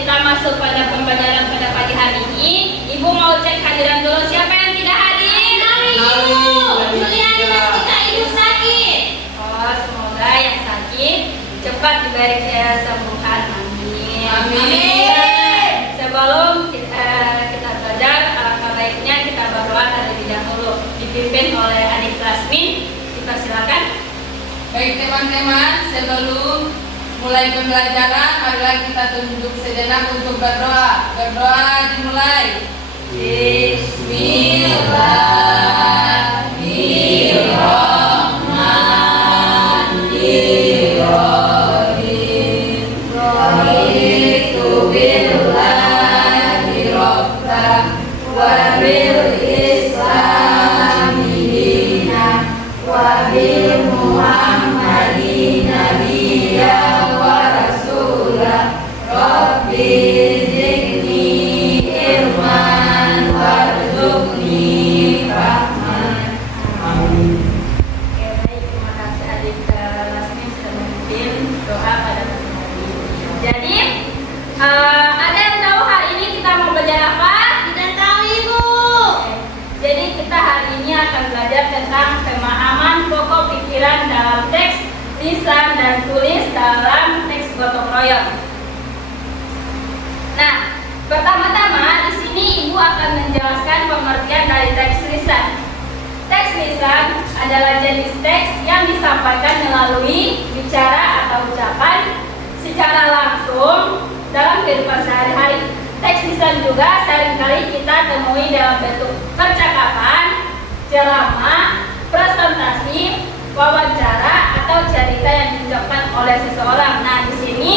kita masuk pada pembelajaran pada pagi hari ini, Ibu mau cek hadiran dulu. Siapa yang tidak hadir? Ibu. Juliani Mastika Ibu sakit. Oh, semoga yang sakit cepat diberi kesembuhan. Amin. Amin. Sebelum kita belajar, alangkah baiknya kita berdoa terlebih dahulu, dipimpin oleh adik kelas Min. Kita silakan. Baik teman-teman, sebelum mulai pembelajaran, marilah kita tunduk sejenak untuk berdoa. Berdoa dimulai. Bismillahirrahmanirrahim. Raditu billahi rabban wa bil islami dinan wa bil Muhammadin nabiyyan wa rasulah. Rabbi zidni ilman warzuqni rahman. Amin. Oke, baik, terima kasih adik kelas Min sudah memimpin doa pada pagi hari ini. Jadi, ada yang tahu hari ini kita mau belajar apa? Tidak tahu Ibu. Oke. Jadi kita hari ini akan belajar tentang pemahaman pokok pikiran dalam teks lisan dan tulis dalam teks gotong royong. Nah, pertama-tama di sini Ibu akan menjelaskan pengertian dari teks lisan. Teks lisan adalah jenis teks yang disampaikan melalui bicara atau ucapan secara langsung dalam kehidupan sehari-hari. Teks lisan juga seringkali kita temui dalam bentuk percakapan, ceramah, presentasi, wawancara, atau cerita yang diucapkan oleh seseorang. Nah, di sini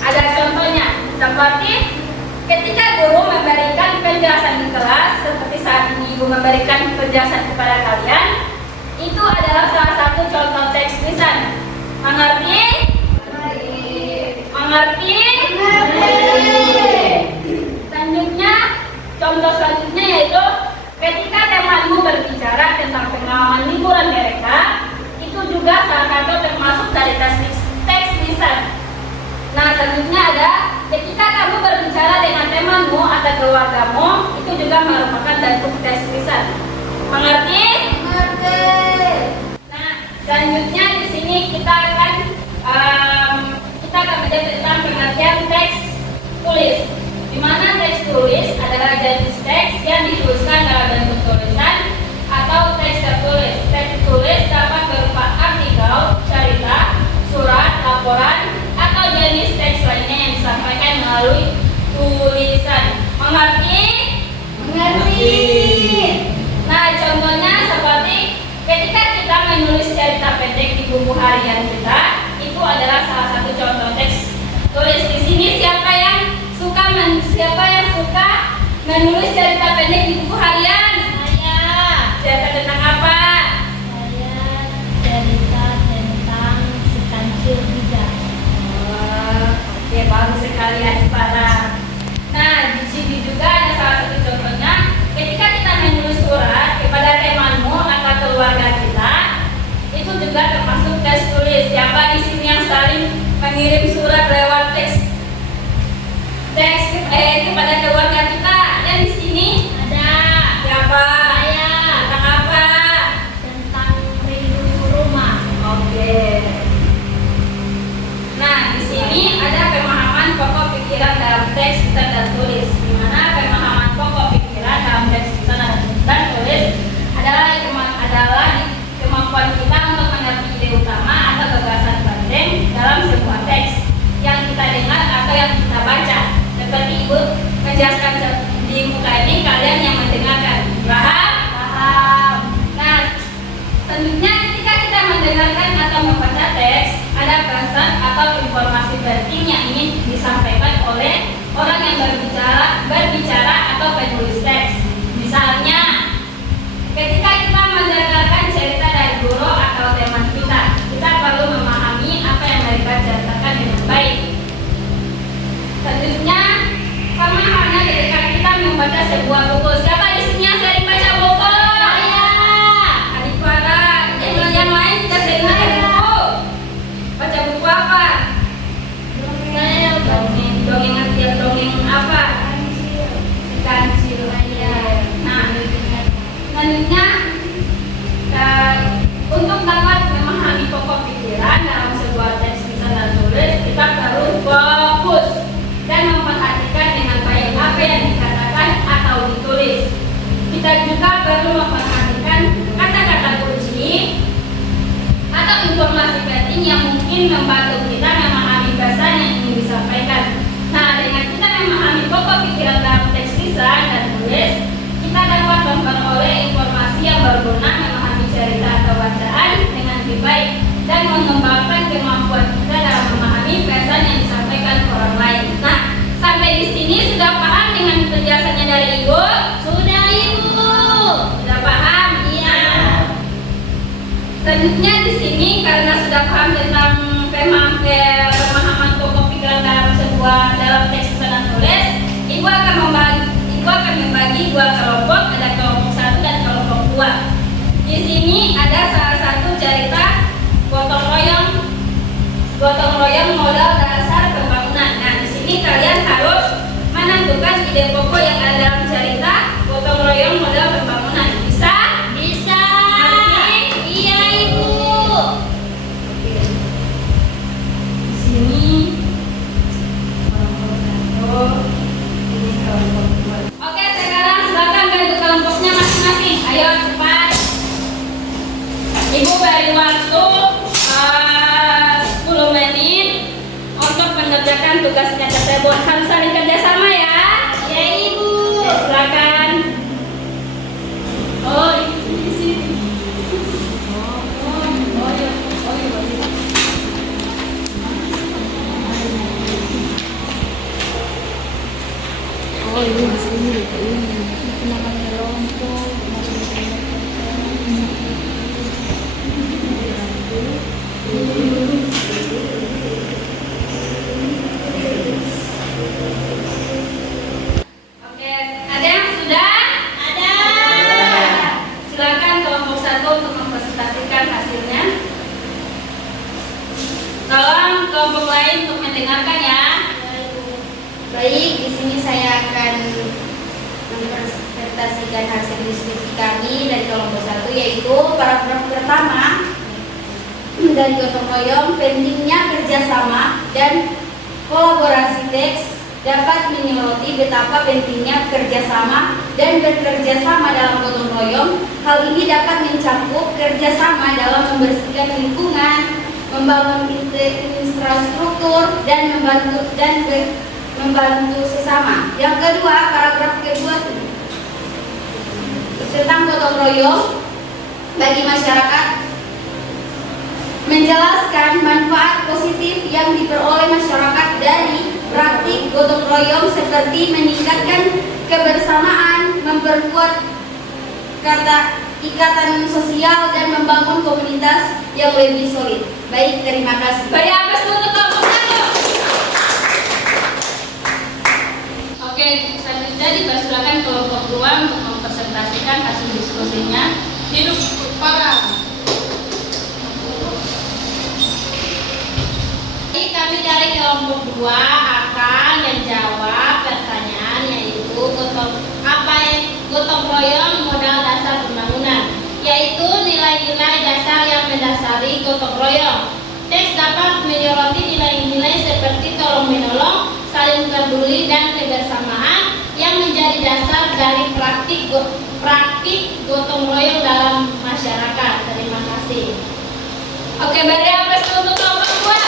ada contohnya, seperti ketika guru memberikan penjelasan di kelas, seperti saat ini Ibu memberikan penjelasan kepada kalian, itu adalah salah satu contoh teks lisan. Mengerti? Mengerti? Contoh selanjutnya yaitu ketika temanmu berbicara tentang pengalaman liburan mereka, itu juga salah satu termasuk dari teks lisan. Nah, selanjutnya ada ketika kamu berbicara dengan temanmu atau keluargamu, itu juga merupakan bentuk teks lisan. Mengerti? Mengerti. Nah, selanjutnya di sini kita akan belajar tentang pengertian teks tulis. Di mana teks tulis adalah jenis teks yang dituliskan dalam bentuk tulisan atau teks tertulis. Teks tulis dapat berupa artikel, cerita, surat, laporan, atau jenis teks lainnya yang disampaikan melalui tulisan. Mengerti? Mengerti. Nah, contohnya seperti ketika kita menulis cerita pendek di buku harian kita, itu adalah salah satu contoh teks tulis. Di sini siapa yang suka menulis cerita pendek di buku harian? Saya. Cerita tentang apa? Saya cerita tentang si kancil bijak. Oke, bagus sekali Aspara. Nah, di sini juga ada salah satu contohnya. Ketika kita menulis surat kepada temanmu atau keluarga kita, itu juga termasuk teks tulis. Siapa di sini yang saling mengirim surat lewat teks kepada keluarga kita? Dan di sini Ada. siapa? Saya. Tentang apa? Tentang rindu rumah. Oke. Nah, di sini ada pemahaman pokok pikiran dalam teks lisan dan tulis. Di mana pemahaman pokok pikiran dalam teks lisan dan tulis adalah kemampuan kita untuk mengerti ide utama atau gagasan penting dalam sebuah teks yang kita dengar atau yang kita baca. Seperti Ibu menjelaskan di muka ini, kalian yang mendengarkan. Paham? Paham. Nah, selanjutnya ketika kita mendengarkan atau membaca teks, ada pesan atau informasi penting yang ingin disampaikan oleh orang yang berbicara atau penulis teks. Misalnya, ketika kita mendengarkan cerita dari guru atau teman kita perlu memahami apa yang mereka ceritakan dengan baik. Selanjutnya, sama halnya ketika kita membaca sebuah buku. Siapa di sini yang sering baca buku? Saya. Adik Farah. Yang lain juga sering baca buku. Baca buku apa? Saya. Dongeng Selanjutnya, untuk dapat memahami pokok pikiran dalam sebuah teks lisan dan tulis, kita perlu fokus dan memperhatikan dengan baik apa yang dikatakan atau ditulis. Kita juga perlu memperhatikan kata-kata kunci atau informasi penting yang mungkin membantu kita memahami bahasan yang ingin disampaikan. Nah, dengan kita memahami pokok pikiran dalam teks lisan dan tulis, kita dapat memperoleh informasi yang berguna, memahami cerita atau bacaan dengan lebih baik, dan mengembangkan kemampuan kita dalam memahami bahasan yang disampaikan ke orang lain. Nah, sampai di sini sudah paham dengan penjelasannya dari Ibu? Sudah, Ibu. Sudah paham? Iya. Selanjutnya di sini karena sudah paham tentang pemahaman pokok pikiran dalam teks dan tulis, Ibu akan membagi dua kelompok, ada kelompok 1 dan kelompok 2. Di sini ada salah satu cerita gotong royong modal dasar pembangunan. Nah, di sini kalian harus menentukan ide pokok yang ada dalam cerita gotong royong modal pembangunan. Bisa? Bisa. Ngerti? Iya, Ibu. Di sini kelompok 1, ini kelompok 2. Oke, sekarang silakan bantu kelompoknya masing-masing. Ayo cepat. Ibu beri waktu 10 menit untuk mengerjakan tugasnya tersebut. Harus saling kerjasama ya. Ya, Ibu. Oke, silakan. Oh, ini di sini. Oh, ini di sini. Ini namanya kelompok. Oke, ada yang sudah? Ada. Silakan kelompok 1 untuk mempresentasikan hasilnya. Tolong kelompok lain untuk mendengarkan ya. Baik, di sini saya akan mempresentasikan hasil diskusi kami dari kelompok 1, yaitu paragraf pertama dari gotong royong. Pentingnya kerjasama dan kolaborasi teks dapat menyoroti betapa pentingnya kerjasama dan bekerjasama dalam gotong royong. Hal ini dapat mencakup kerjasama dalam membersihkan lingkungan, membangun infrastruktur, dan membantu sesama. Yang kedua, paragraf kedua tentang gotong royong bagi masyarakat, menjelaskan manfaat positif yang diperoleh masyarakat dari praktik gotong royong seperti meningkatkan kebersamaan, memperkuat ikatan sosial, dan membangun komunitas yang lebih solid. Baik, terima kasih. Beri aplaus untuk kelompok 1. Oke, selanjutnya dipersilakan kelompok 2 untuk mempresentasikan hasil diskusinya. Hidup para. Jadi kami dari kelompok 2 akan menjawab pertanyaan, yaitu gotong royong modal dasar pembangunan, yaitu nilai-nilai dasar yang mendasari gotong royong. Teks dapat menyoroti nilai-nilai seperti tolong menolong, saling peduli, dan kebersamaan yang menjadi dasar dari praktik gotong royong dalam masyarakat. Terima kasih. Oke, beri aplaus untuk kelompok 2.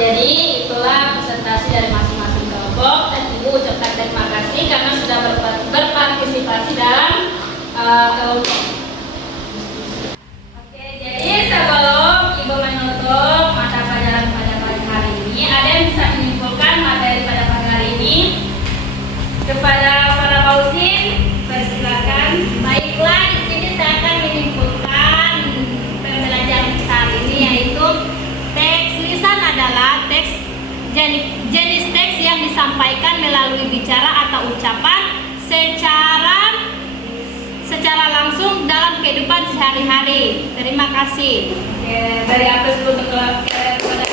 Jadi itulah presentasi dari masing-masing kelompok, dan Ibu ucapkan terima kasih karena sudah berpartisipasi dalam kelompok. Oke, jadi sebelum Ibu menutup mata pelajaran pada pagi hari ini, ada yang bisa menyimpulkan materi pada pagi hari ini? Kepada para pausin, persilakan. Baiklah, di sini saya akan menyimpulkan pembelajaran kita hari ini, yaitu teks lisan adalah jenis teks yang disampaikan melalui bicara atau ucapan secara langsung dalam kehidupan sehari-hari. Terima kasih. Oke, dari atas untuk kepada